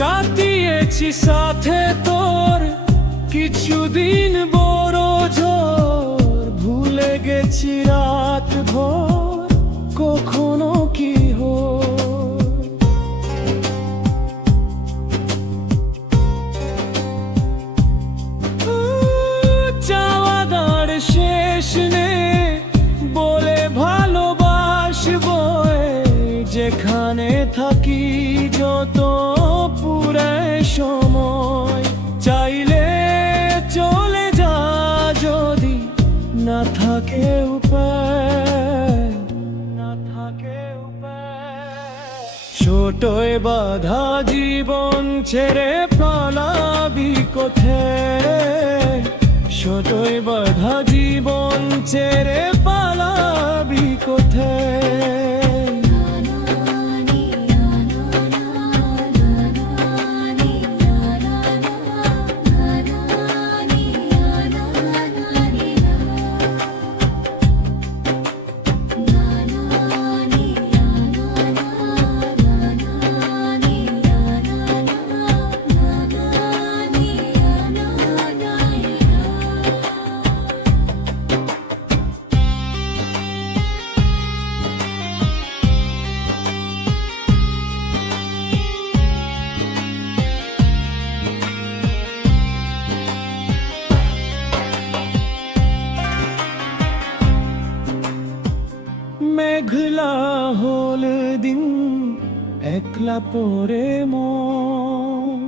কাটিয়েছি সাথে তোর কিছুদিন বড় ঝড়, ভুলে গেছি রাত ভোর কখনো কি চাওয়াদার শেষ নে বলে ভালোবাসবো, যেখানে থাকি যত পুরায় সময়, চাইলে চলে যা যদি না থাকে উপায়, না থাকে উপায়। ছোটই বাধা জীবন ছেড়ে পালাবি কোথায়, ছোটই বাধা জীবন ছেড়ে পালাবি কোথায়। মেঘলা হল দিন একলা পরে মন,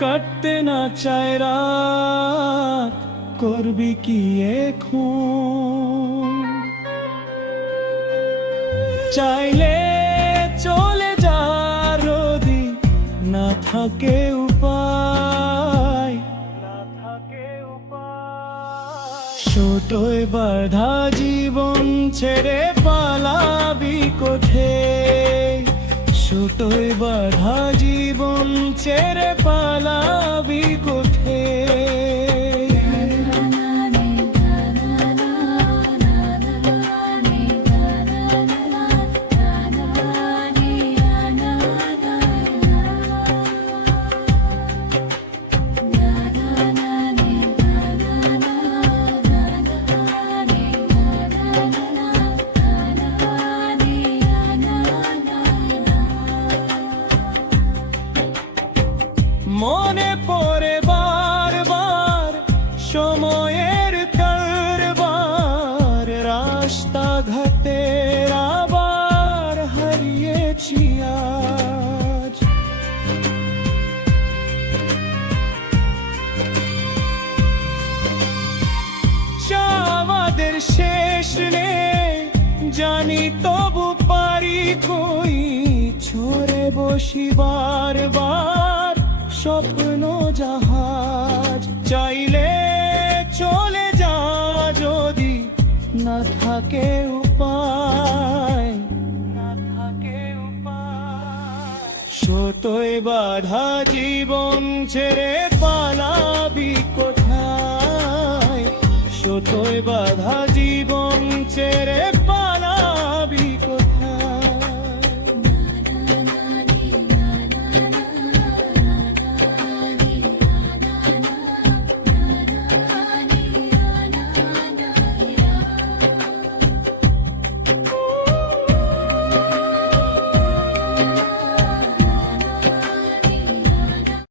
কাটতে না চায় রাত করবি কি এখন, চাইলে চলে যা যদি না থাকে উপায়, না থাকে উপায়। ছোটই বাধা জীবন ছেড়ে পালাবি কোথায়, ছোটই বাধা জীবন ছেড়ে পালাবি কোথায়। মনে পড়ে বারবার সময়ের কারবার, রাস্তা ঘাটে আবার হারিয়েছি আজ। চাওয়াদের শেষ নেই জানি তবু পারি কই, ছড়ে বসি বারবার স্বপ্ন জাহাজ, চাইলে চলে যা যদি না থাকে উপায়, না থাকে উপায়। ছোটই বাধা জীবন ছেড়ে পালাবি কোথায়, ছোটই বাধা জীবন ছেড়ে